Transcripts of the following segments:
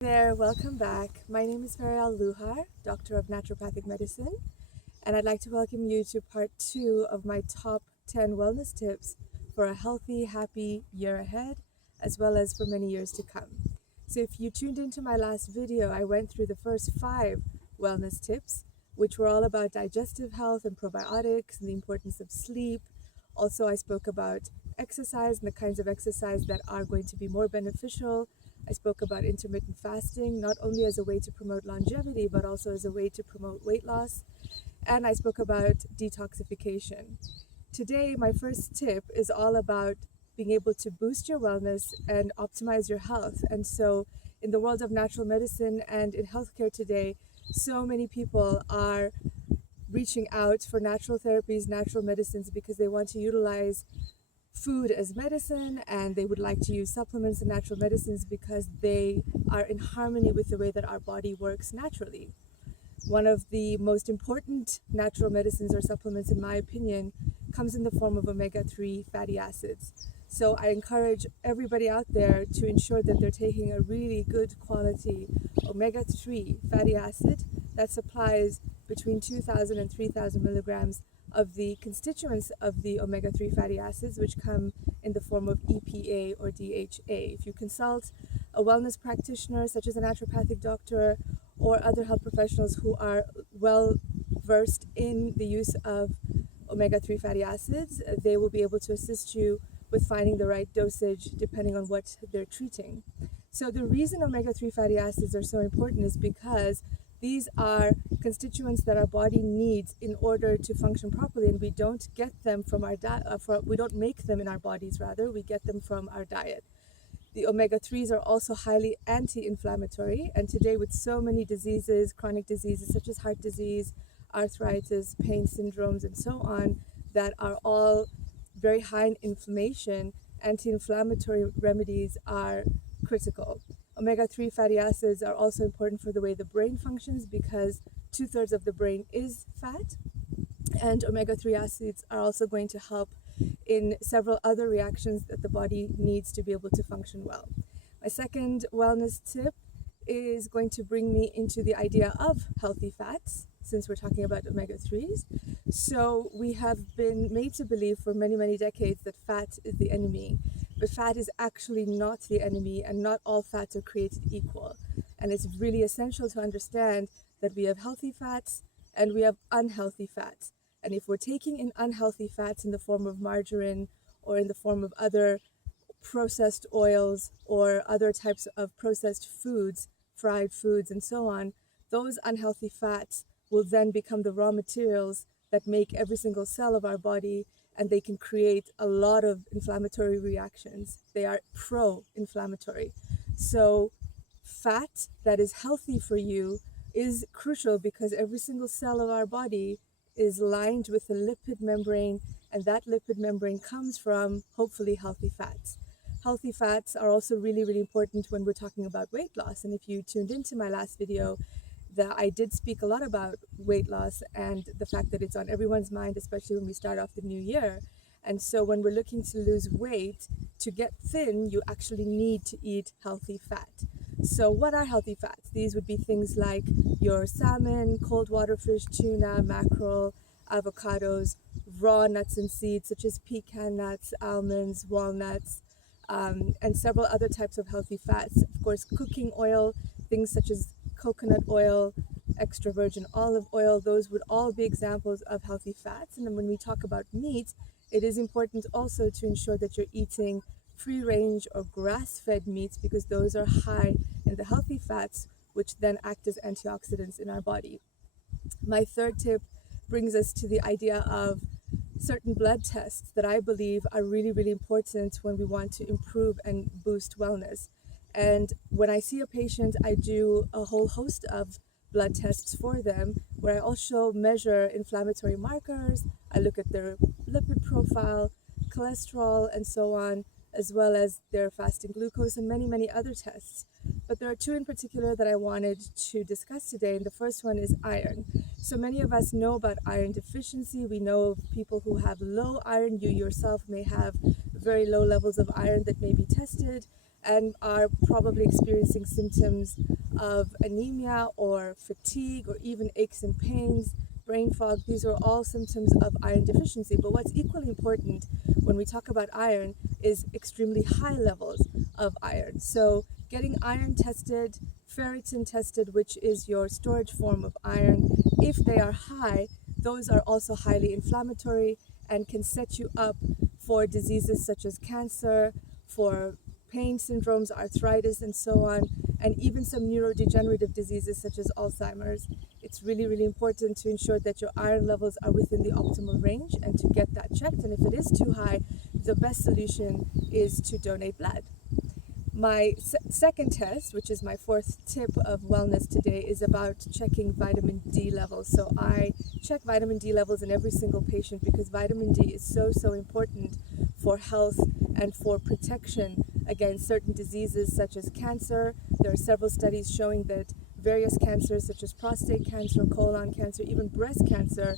There, welcome back. My name is Luhar, Doctor of Naturopathic Medicine, and I'd like to welcome you to part 2 of my top 10 wellness tips for a healthy, happy year ahead, as well as for many years to come. So if you tuned into my last video, I went through the first 5 wellness tips, which were all about digestive health and probiotics and the importance of sleep. Also, I spoke about exercise and the kinds of exercise that are going to be more beneficial. I spoke about intermittent fasting, not only as a way to promote longevity, but also as a way to promote weight loss. And I spoke about detoxification. Today, my first tip is all about being able to boost your wellness and optimize your health. And so, in the world of natural medicine and in healthcare today, so many people are reaching out for natural therapies, natural medicines, because they want to utilize food as medicine, and they would like to use supplements and natural medicines because they are in harmony with the way that our body works naturally. One of the most important natural medicines or supplements, in my opinion, comes in the form of omega-3 fatty acids. So I encourage everybody out there to ensure that they're taking a really good quality omega-3 fatty acid that supplies between 2,000 and 3,000 milligrams of the constituents of the omega-3 fatty acids, which come in the form of EPA or DHA. If you consult a wellness practitioner, such as a naturopathic doctor or other health professionals who are well versed in the use of omega-3 fatty acids, they will be able to assist you with finding the right dosage depending on what they're treating. So the reason omega-3 fatty acids are so important is because these are constituents that our body needs in order to function properly, and we don't get them from our diet. We don't make them in our bodies. Rather, we get them from our diet. The omega-3s are also highly anti-inflammatory, and today with so many diseases, chronic diseases such as heart disease, arthritis, pain syndromes, and so on, that are all very high in inflammation, anti-inflammatory remedies are critical. Omega-3 fatty acids are also important for the way the brain functions because 2/3 of the brain is fat, and omega-3 acids are also going to help in several other reactions that the body needs to be able to function well. My second wellness tip is going to bring me into the idea of healthy fats, since we're talking about omega-3s. So we have been made to believe for many, many decades that fat is the enemy. But fat is actually not the enemy, and not all fats are created equal. And it's really essential to understand that we have healthy fats and we have unhealthy fats. And if we're taking in unhealthy fats in the form of margarine or in the form of other processed oils or other types of processed foods, fried foods, and so on, those unhealthy fats will then become the raw materials that make every single cell of our body, and they can create a lot of inflammatory reactions. They are pro-inflammatory. So fat that is healthy for you is crucial because every single cell of our body is lined with a lipid membrane, and that lipid membrane comes from hopefully healthy fats. Healthy fats are also really, really important when we're talking about weight loss. And if you tuned into my last video, that I did speak a lot about weight loss and the fact that it's on everyone's mind, especially when we start off the new year. And so when we're looking to lose weight, to get thin, you actually need to eat healthy fat. So what are healthy fats? These would be things like your salmon, cold water fish, tuna, mackerel, avocados, raw nuts and seeds such as pecan nuts, almonds, walnuts, and several other types of healthy fats. Of course, cooking oil, things such as coconut oil, extra virgin olive oil, those would all be examples of healthy fats. And then when we talk about meat, it is important also to ensure that you're eating free range or grass-fed meats because those are high in the healthy fats, which then act as antioxidants in our body. My third tip brings us to the idea of certain blood tests that I believe are really, really important when we want to improve and boost wellness. And when I see a patient, I do a whole host of blood tests for them where I also measure inflammatory markers. I look at their lipid profile, cholesterol, and so on, as well as their fasting glucose and many, many other tests. But there are two in particular that I wanted to discuss today, and the first one is iron. So many of us know about iron deficiency. We know of people who have low iron. You yourself may have very low levels of iron that may be tested. and are probably experiencing symptoms of anemia or fatigue or even aches and pains, brain fog. These are all symptoms of iron deficiency. But what's equally important when we talk about iron is extremely high levels of iron. So getting iron tested, ferritin tested, which is your storage form of iron, if they are high, those are also highly inflammatory and can set you up for diseases such as cancer, for pain syndromes, arthritis, and so on, and even some neurodegenerative diseases such as Alzheimer's. It's really, really important to ensure that your iron levels are within the optimal range and to get that checked. And if it is too high, the best solution is to donate blood. My second test, which is my fourth tip of wellness today, is about checking vitamin D levels. So I check vitamin D levels in every single patient because vitamin D is so important for health and for protection against certain diseases such as cancer. There are several studies showing that various cancers such as prostate cancer, colon cancer, even breast cancer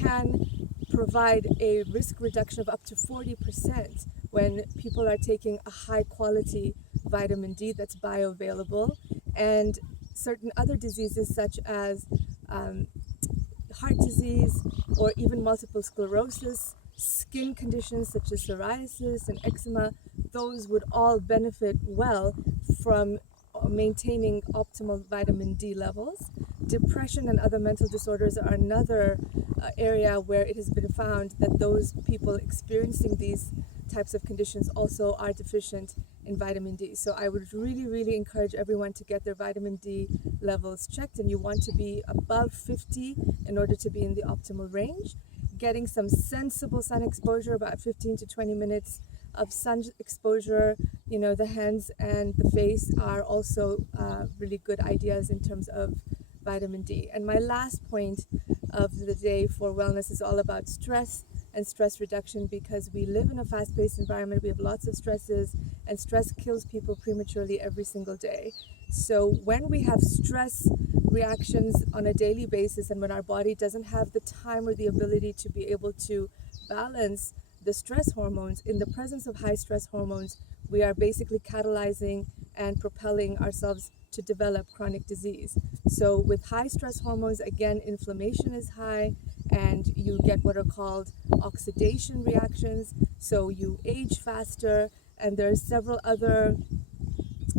can provide a risk reduction of up to 40% when people are taking a high quality vitamin D that's bioavailable. And certain other diseases such as heart disease or even multiple sclerosis, skin conditions such as psoriasis and eczema, those would all benefit well from maintaining optimal vitamin D levels. Depression and other mental disorders are another area where it has been found that those people experiencing these types of conditions also are deficient in vitamin D. So I would really encourage everyone to get their vitamin D levels checked, and you want to be above 50 in order to be in the optimal range. Getting some sensible sun exposure, about 15 to 20 minutes of sun exposure, the hands and the face are also really good ideas in terms of vitamin D. And my last point of the day for wellness is all about stress and stress reduction, because we live in a fast-paced environment. We have lots of stresses, and stress kills people prematurely every single day. So when we have stress reactions on a daily basis, and when our body doesn't have the time or the ability to be able to balance the stress hormones, in the presence of high stress hormones, we are basically catalyzing and propelling ourselves to develop chronic disease. So with high stress hormones, again, inflammation is high, and you get what are called oxidation reactions. So you age faster, and there are several other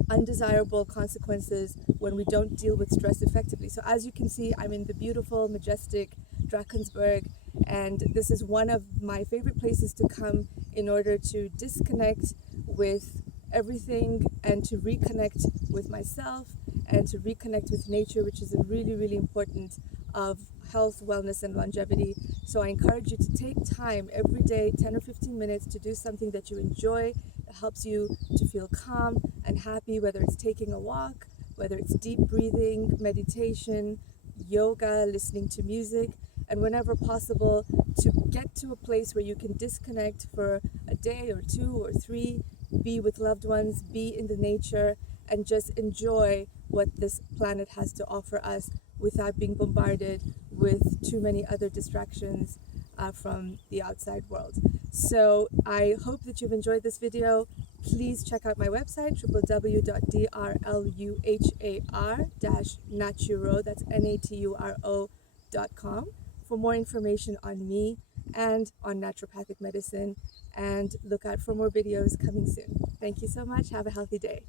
undesirable consequences when we don't deal with stress effectively. So as you can see, I'm in the beautiful, majestic Drakensberg, and this is one of my favorite places to come in order to disconnect with everything and to reconnect with myself and to reconnect with nature, which is a really important of health, wellness, and longevity. So I encourage you to take time every day, 10 or 15 minutes, to do something that you enjoy, that helps you to feel calm and happy, whether it's taking a walk, whether it's deep breathing, meditation, yoga, listening to music, and whenever possible, to get to a place where you can disconnect for a day or 2 or 3, be with loved ones, be in the nature, and just enjoy what this planet has to offer us without being bombarded with too many other distractions from the outside world. So I hope that you've enjoyed this video. Please check out my website, www.drluhar-naturo, that's naturo.com, for more information on me and on naturopathic medicine, and look out for more videos coming soon. Thank you so much. Have a healthy day.